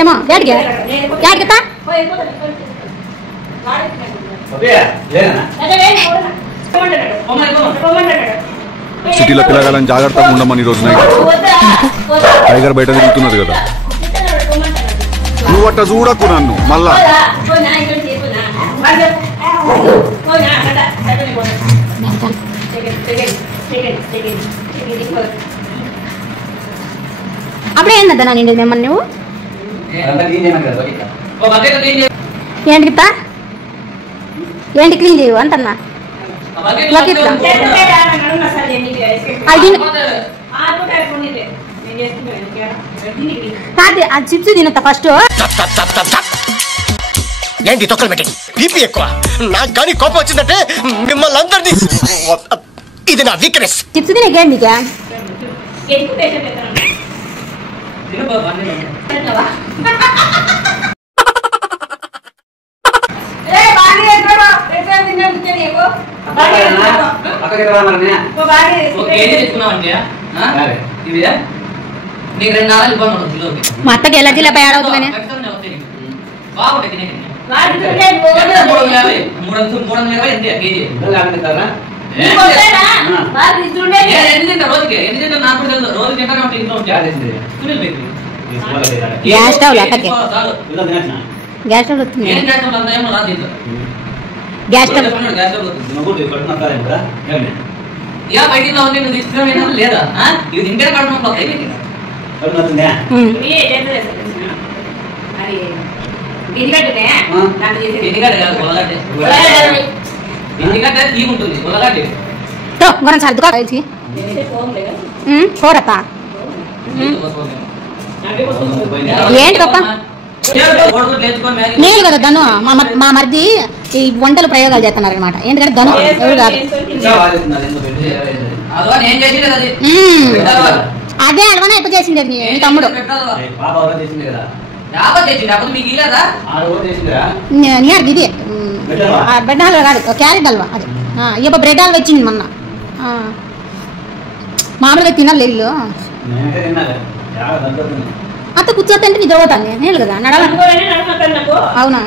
ఏమో డాడీకి డాడీకి సిటీలో పిల్లగాలని జాగ్రత్తగా ఉండమని ఈ రోజు నైట్ టైగర్ బయట తిరుగుతున్నది కదా. నువ్వు అట్ట చూడకు నన్ను మళ్ళా. అప్పుడే ఏందన్నా నిండి మిమ్మల్ని నువ్వు ఏంటికితా ఏంటి క్లీన్ చేయవు అంటన్నా అది చిప్స్ తినత్తా ఫస్ట్. ఏంటి తొక్కలు పెట్టి బీపీ ఎక్కువ నాకు కానీ కోపం వచ్చిందంటే మిమ్మల్ని అందరినీ ఇది నా వీక్నెస్. చిప్స్ తినేకేంటి నీకే మా అత్తకి ఎలా జిల్లా ఏడవుతుంది గ్యాస్ స్టవ్ అత్తకి గ్యాస్ స్టవ్ వస్తుంది గ్యాస్ స్టవ్ లేదా ఇది ఇంటర్ కూరతా ఏంటి గొప్ప నేను కదా ధను మా మరిది ఈ వంటలు ప్రయోగాలు చేస్తున్నారు అనమాట. ఎందుకంటే ధను ఎవరు కాదు అదే అడవనా ఎప్పుడు చేసింది మీ తమ్ముడు ఇది బ్రెడ్ హల్వా కాదు క్యారెట్ హల్వా. అది ఇవ్వ బ్రెడ్ హల్వా ఇచ్చింది మొన్న. మామూలుగా తినాలి ఇల్లు అత్త కూర్చోతే అంటే నిద్ర పోతాను నేను కదా నడవ. అవునా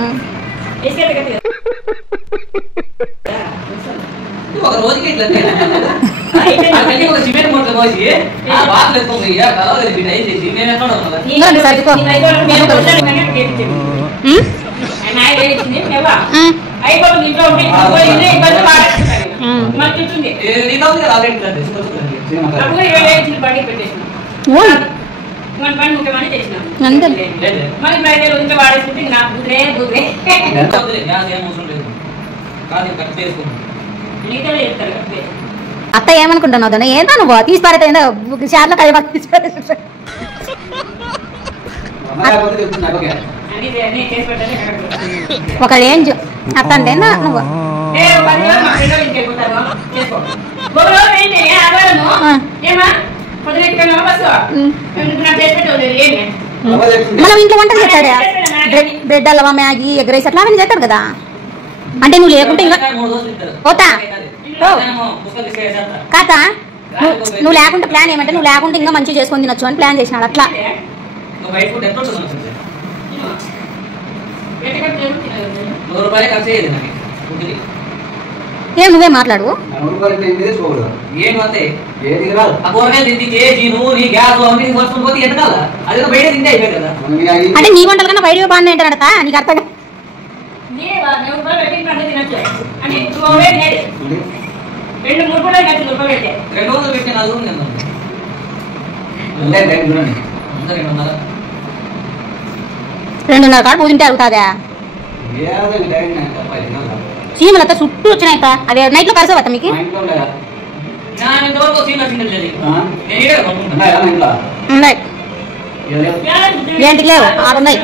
అత్త ఏమనుకుంటున్నావు దాన్ని ఏదా నువ్వు తీసి పారైతే షార్లో కలిపి తీసి ఒక రేంజ్ అత్త అంటే నువ్వు మనం ఇంట్లో వంటలు చేస్తాడా bread halwa Maggi egg rice అట్లా అవన్నీ చేస్తాడు కదా. అంటే నువ్వు లేకుంటే ఇంకా పోతా కాదా నువ్వు లేకుంటే ప్లాన్ ఏమంటే నువ్వు లేకుంటే ఇంకా మంచిగా చేసుకొని తినొచ్చు అని ప్లాన్ చేసినాడు. అట్లా ఏం నువ్వే మాట్లాడు అంటే నీ వంటల కన్నా బయట బాగున్నాయి అంటారట. నీకు అర్థం రెండున్నర కాడ పూజ అడుగుతాదా చీమలతో చుట్టూ వచ్చినాయి. అదే నైట్ లో కలిసేవా మీకు ఏంటికి లేవు ఆడున్నాయి.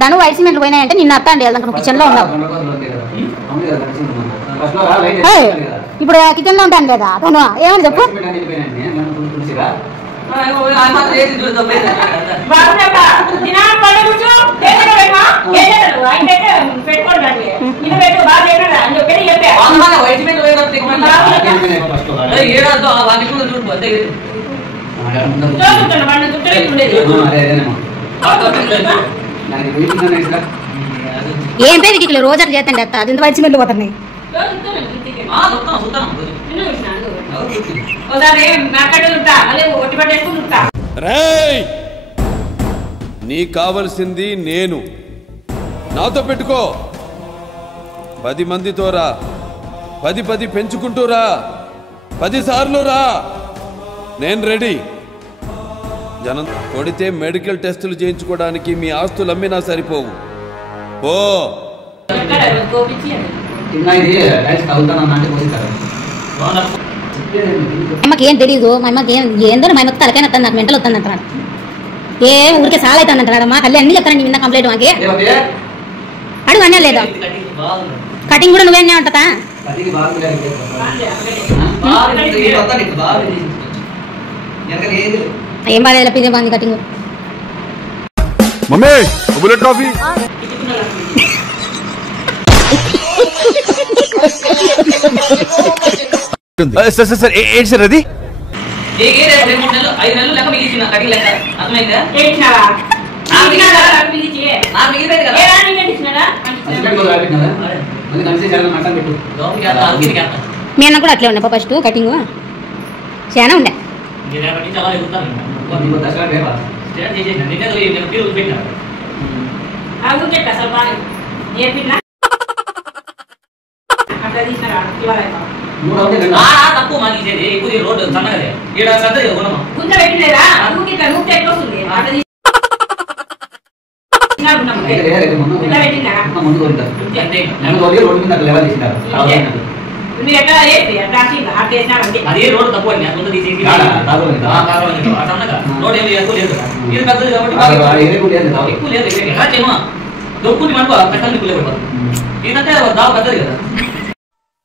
ధను వైట్ సిమెంట్లు పోయినాయంటే నిన్న అత్త అండి వెళ్దాం కిచెన్ లో ఉన్నావు. ఇప్పుడు కిచెన్ లో ఉంటాను లేదా ధను ఏమని చెప్పు ఏం పేరు కిలో రోజు అట్లా చేస్తాండి అత్త అది ఎంత వైట్ స్మెల్ పోతున్నాయి నీకు కావలసింది నేను నాతో పెట్టుకో 10 మందితో రా 10 పెంచుకుంటూ రా 10 సార్లు రా నేను రెడీ జనం కొడితే మెడికల్ టెస్టులు చేయించుకోవడానికి మీ ఆస్తులు అమ్మినా సరిపోవు ఓ అమ్మకి ఏం తెలీదు మా అమ్మకి ఏందో మా అమ్మకి తలకైనా వస్తుంది నాకు మెంటల్ వస్తుంది అంటున్నాడు ఏ ఊరికే చాలా అవుతుంది అంటున్నాడు మా తల్లి అన్ని చెప్తానండి నిన్న కంప్లైంట్ మాకి అడుగు అన్నా లేదా కటింగ్ కూడా నువ్వేనే ఉంటుందా ఏం బాగా పిదే బాగుంది cutting mummy bullet coffee sir ఏంటి సార్ అది మీ అన్న కూడా అట్లే ఉండే ఫస్ట్ కటింగ్ చాలా ఉండే తక్కువ మాకు రోడ్డు సన్నగా అదే రోడ్డు తక్కువ రోడ్ ఏమి ఎక్కువ లేదు ఇది పెద్దది కాబట్టి ఎక్కువ లేదు చేయమా దొక్కుంటే మనకు కట్టాలి ఎక్కువ లేదు ఏంటంటే దావ పెద్దది కదా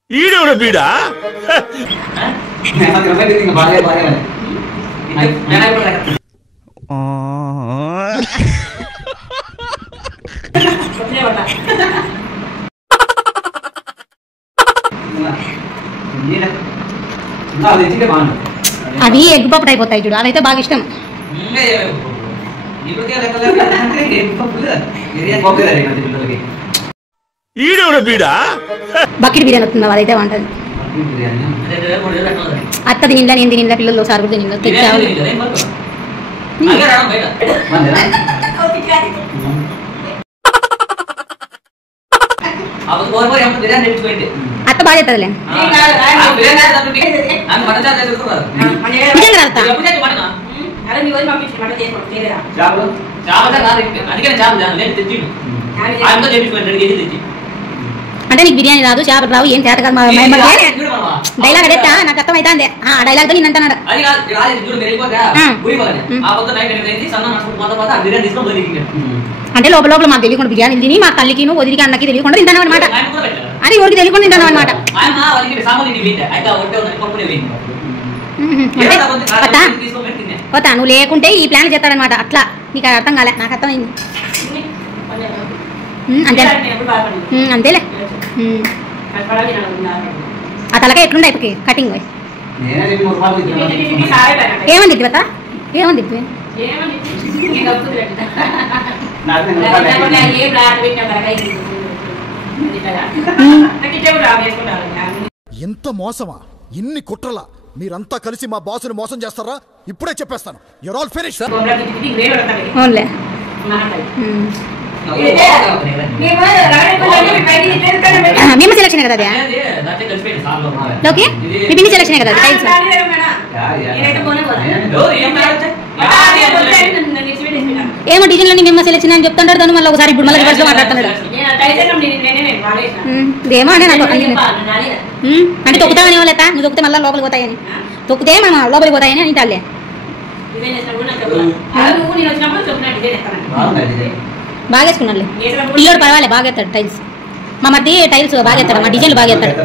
ఈడెవడ బీడా అది ఎగ్ పప్పు అయిపోతాయి చూడు అదైతే బాగా ఇష్టం ఈడెవడ బీడా బకెట్ బిర్యానీ వస్తుంది అదైతే బాగుంటుంది అత్త తినిందా నేను తినిందా పిల్లలు ఒకసారి కూడా తినిందా తెచ్చావు అత్త బాగా చేస్తుందిలే అంటే నీకు బిర్యానీ రాదు చేపలు రావు ఏం చేత కాదు డైలాగ్ అడేస్తా నాకు అర్థం అవుతుంది ఆ డైలాగ్ తో నేను అంటున్నాడు అంటే లోపల లోపల మాకు తెలియకుండా బిర్యానీ తిని మా తల్లికి వదిలికి అన్నకి తెలియకుండా తింటాను అనమాట అది ఊరికి తెలియకుండా తింటాను అనమాట పోతా నువ్వు లేకుంటే ఈ ప్లాన్ చేస్తాడనమాట అట్లా నీకు అర్థం కాలే నాకు అర్థమైంది అంతేలే అంతేలే ఆ తలక ఎట్లుండే అయిపోయి కటింగ్ ఏమని తిప్పి ఏమని తిప్పి ఎంత మోసమా ఇన్ని కుట్రలా మీరంతా కలిసి మా బాసుని మోసం చేస్తారా ఇప్పుడే చెప్పేస్తాను యూర్ ఆల్ ఫినిష్ అవునులే మేము సెలక్షన్ కదా అది ఓకే మీ పిన్ని సెలక్షన్ కదా టైల్స్ ఏమో డిజైన్లన్నీ మేము సెలక్షన్ అని చెప్తుంటారు దాన్ని మళ్ళీ ఒకసారి ఇప్పుడు మళ్ళీ రివర్స్ లో మాట్లాడుతున్నాడు ఏమో అంటే నాకు అంటే తొక్కుతామని వాళ్ళ నువ్వు తొక్కితే మళ్ళీ లోపలికి పోతాయని తొక్కితే మనం లోపలికి పోతాయని అని తాలే బాగా వేసుకున్నాడులే పిల్లోడు పర్వాలే బాగా ఎత్తాడు టైల్స్ మా మధ్య టైల్స్ బాగా ఎత్తాడు మా డిజైన్లు బాగా ఎత్తాడు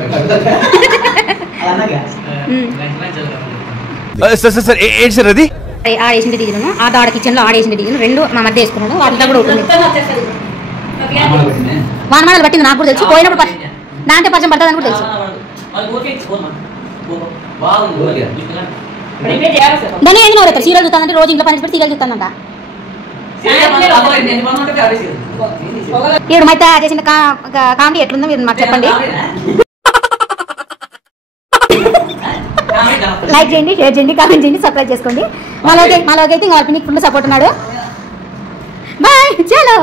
సార్ ఏంటి సార్ అది ఆడేసిన డీజిల్ను ఆడ కిచెన్లో ఆడేసిన డీజిల్ రెండు మా మధ్య వేసుకున్నాడు వాటితో కూడా ఉంటుంది వానమానాలు పట్టింది నాకు కూడా తెలుసు పోయినప్పుడు దాంట్లో పరిచయం పడుతుంది అని కూడా తెలుసు దాన్ని ఏంటి నవ్వుతారు సీరియల్ చూస్తానంటే రోజు ఇంట్లో పని పెట్టి సీరియల్ చూస్తానంట ఇప్పుడు మైతే చేసిన కామెడీ ఎట్లుందో మీరు మాకు చెప్పండి లైక్ చేయండి షేర్ చేయండి కామెంట్ చేయండి సబ్స్క్రైబ్ చేసుకోండి మాలోకి అయితే ఇంకా ఫుల్ సపోర్ట్ ఉన్నాడు బాయ్ చలో